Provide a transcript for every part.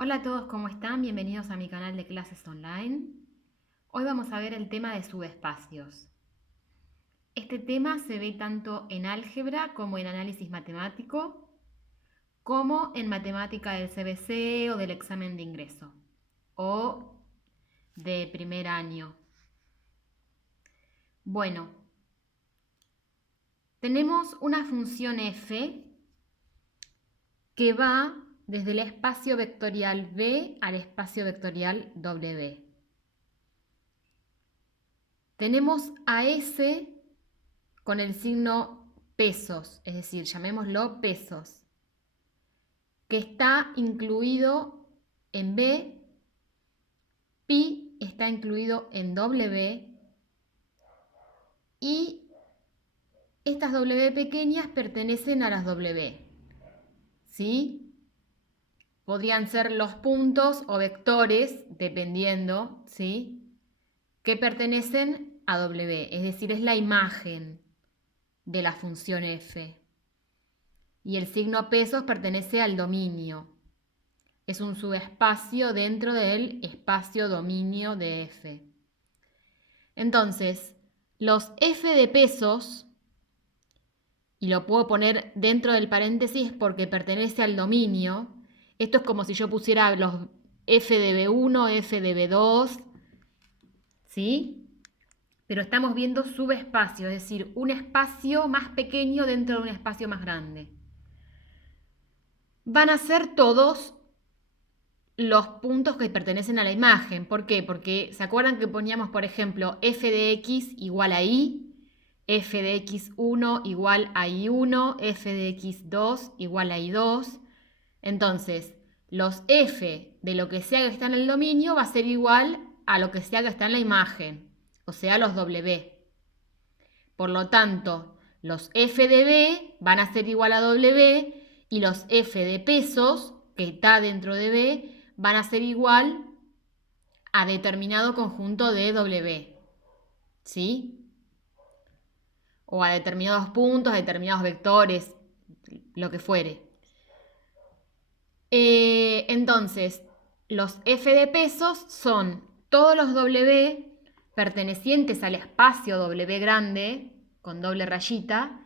Hola a todos, ¿cómo están? Bienvenidos a mi canal de clases online. Hoy vamos a ver el tema de subespacios. Este tema se ve tanto en álgebra como en análisis matemático, como en matemática del CBC o del examen de ingreso, o de primer año. Bueno, tenemos una función f que va desde el espacio vectorial V al espacio vectorial W. Tenemos a S con el signo pesos, es decir, llamémoslo pesos, que está incluido en B, pi está incluido en W y estas W pequeñas pertenecen a las W, ¿sí? Podrían ser los puntos o vectores, dependiendo, ¿sí? Que pertenecen a W, es decir, es la imagen de la función f. Y el signo pesos pertenece al dominio. Es un subespacio dentro del espacio dominio de f. Entonces, los f de pesos, y lo puedo poner dentro del paréntesis porque pertenece al dominio. Esto es como si yo pusiera los f de B1, f de B2, ¿sí? Pero estamos viendo subespacio, es decir, un espacio más pequeño dentro de un espacio más grande. Van a ser todos los puntos que pertenecen a la imagen. ¿Por qué? Porque ¿se acuerdan que poníamos, por ejemplo, f de x igual a y, f de x1 igual a y1, f de x2 igual a y2? Entonces, los f de lo que sea que está en el dominio va a ser igual a lo que sea que está en la imagen, o sea, los w. Por lo tanto, los f de b van a ser igual a w y los f de pesos, que está dentro de b, van a ser igual a determinado conjunto de W, ¿sí? O a determinados puntos, a determinados vectores, lo que fuere. Entonces, los f de pesos son todos los W pertenecientes al espacio W grande, con doble rayita,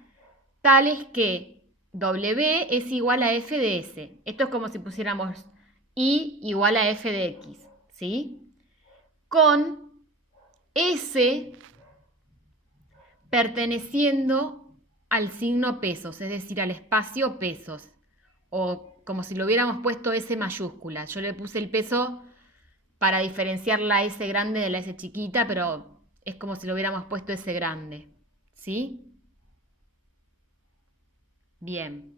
tales que W es igual a f de S. Esto es como si pusiéramos Y igual a f de X, ¿sí? Con S perteneciendo al signo pesos, es decir, al espacio pesos, o como si lo hubiéramos puesto S mayúscula. Yo le puse el peso para diferenciar la S grande de la S chiquita, pero es como si lo hubiéramos puesto S grande, ¿sí? Bien.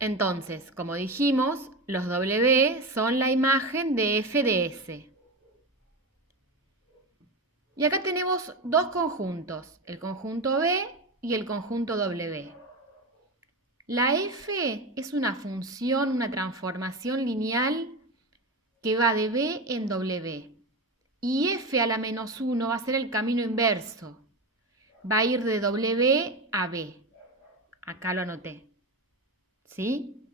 Entonces, como dijimos, los W son la imagen de f de S. Y acá tenemos dos conjuntos, el conjunto B y el conjunto W. La f es una función, una transformación lineal que va de B en W. Y f a la menos 1 va a ser el camino inverso. Va a ir de W a B. Acá lo anoté. ¿Sí?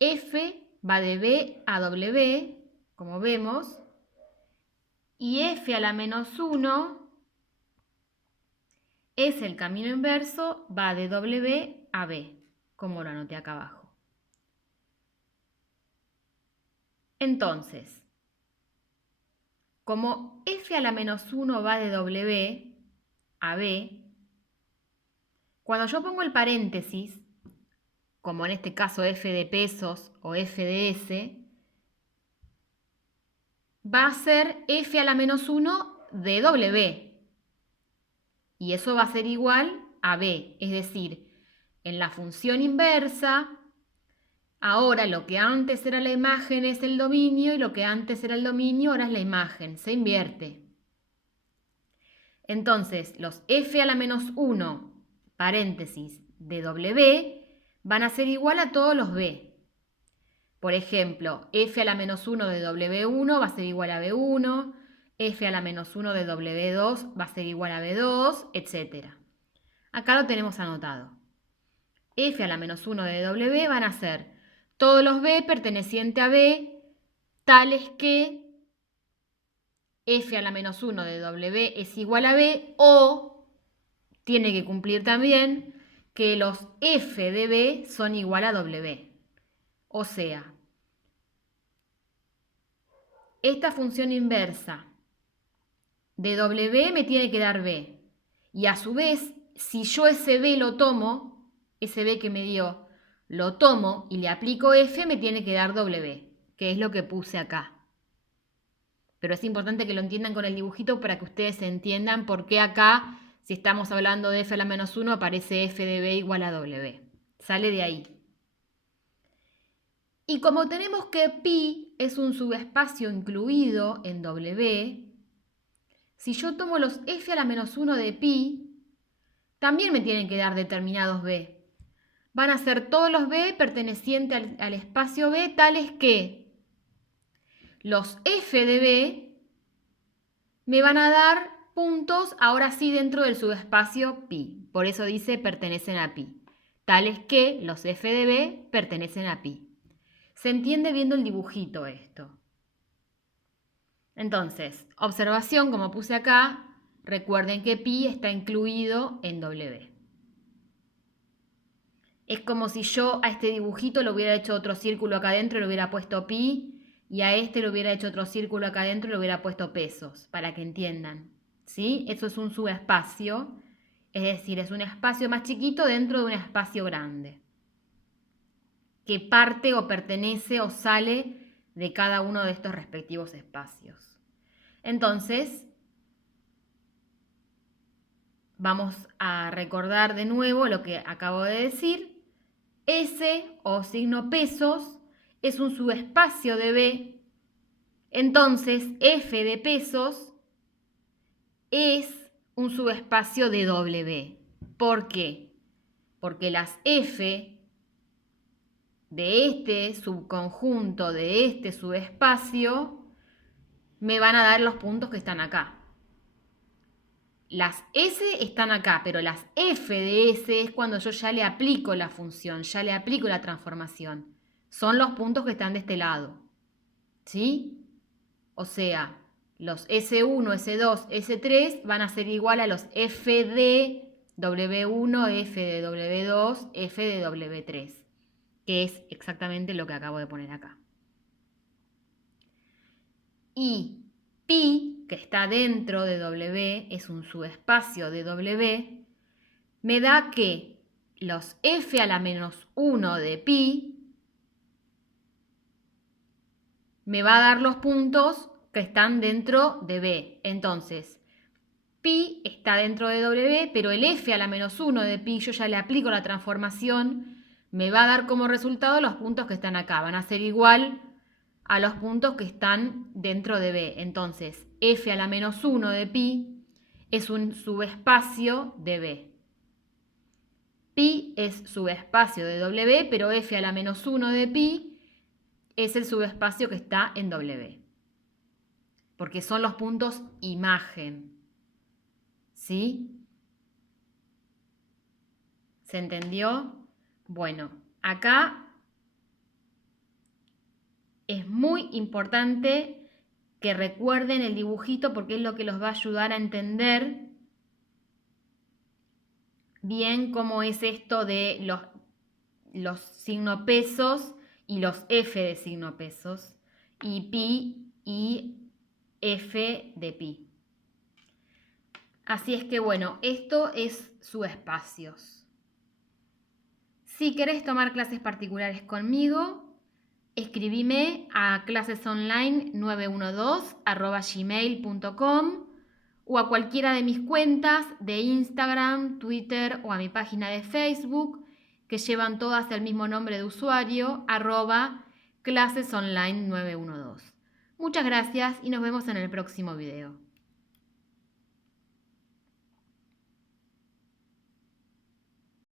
F va de B a W, como vemos, y f a la menos 1 es el camino inverso, va de W a B, como lo anoté acá abajo. Entonces, como f a la menos 1 va de W a B, cuando yo pongo el paréntesis, como en este caso f de pesos o f de S, va a ser f a la menos 1 de W. Y eso va a ser igual a B. Es decir, en la función inversa, ahora lo que antes era la imagen es el dominio y lo que antes era el dominio ahora es la imagen. Se invierte. Entonces, los f a la menos 1, paréntesis, de W, van a ser igual a todos los B. Por ejemplo, f a la menos 1 de W1 va a ser igual a B1, f a la menos 1 de W2 va a ser igual a B2, etc. Acá lo tenemos anotado. f a la menos 1 de w van a ser todos los b pertenecientes a b, tales que f a la menos 1 de w es igual a b, o tiene que cumplir también que los f de b son igual a w. O sea, esta función inversa de w me tiene que dar b. Y a su vez, si yo ese b lo tomo, ese b que me dio, lo tomo y le aplico f, me tiene que dar w, que es lo que puse acá. Pero es importante que lo entiendan con el dibujito para que ustedes entiendan por qué acá, si estamos hablando de f a la menos 1, aparece f de b igual a w. Sale de ahí. Y como tenemos que pi es un subespacio incluido en w, si yo tomo los f a la menos 1 de pi, también me tienen que dar determinados b. Van a ser todos los b pertenecientes al espacio b, tales que los f de b me van a dar puntos, ahora sí, dentro del subespacio pi. Por eso dice pertenecen a pi. Tales que los f de b pertenecen a pi. Se entiende viendo el dibujito esto. Entonces, observación, como puse acá, recuerden que pi está incluido en w. Es como si yo a este dibujito le hubiera hecho otro círculo acá adentro y le hubiera puesto pi, y a este le hubiera hecho otro círculo acá adentro y le hubiera puesto pesos, para que entiendan. ¿Sí? Eso es un subespacio, es decir, es un espacio más chiquito dentro de un espacio grande, que parte o pertenece o sale de cada uno de estos respectivos espacios. Entonces, vamos a recordar de nuevo lo que acabo de decir. S o signo pesos es un subespacio de B. Entonces, F de pesos es un subespacio de W. ¿Por qué? Porque las F de este subconjunto, de este subespacio, me van a dar los puntos que están acá. Las S están acá, pero las F de S es cuando yo ya le aplico la función, ya le aplico la transformación. Son los puntos que están de este lado. ¿Sí? O sea, los S1, S2, S3 van a ser igual a los F de W1, F de W2, F de W3, que es exactamente lo que acabo de poner acá. Y pi, que está dentro de W, es un subespacio de W, me da que los f a la menos 1 de pi me va a dar los puntos que están dentro de B. Entonces, pi está dentro de W, pero el f a la menos 1 de pi, yo ya le aplico la transformación, me va a dar como resultado los puntos que están acá. Van a ser igual a los puntos que están dentro de B. Entonces, f a la menos 1 de pi es un subespacio de B. Pi es subespacio de W, pero f a la menos 1 de pi es el subespacio que está en W. Porque son los puntos imagen. ¿Sí? ¿Se entendió? Bueno, acá es muy importante que recuerden el dibujito porque es lo que los va a ayudar a entender bien cómo es esto de los signo pesos y los f de signo pesos y pi y f de pi. Así es que bueno, esto es subespacios. Si querés tomar clases particulares conmigo, escribime a clasesonline912@gmail.com o a cualquiera de mis cuentas de Instagram, Twitter o a mi página de Facebook, que llevan todas el mismo nombre de usuario, @clasesonline912. Muchas gracias y nos vemos en el próximo video.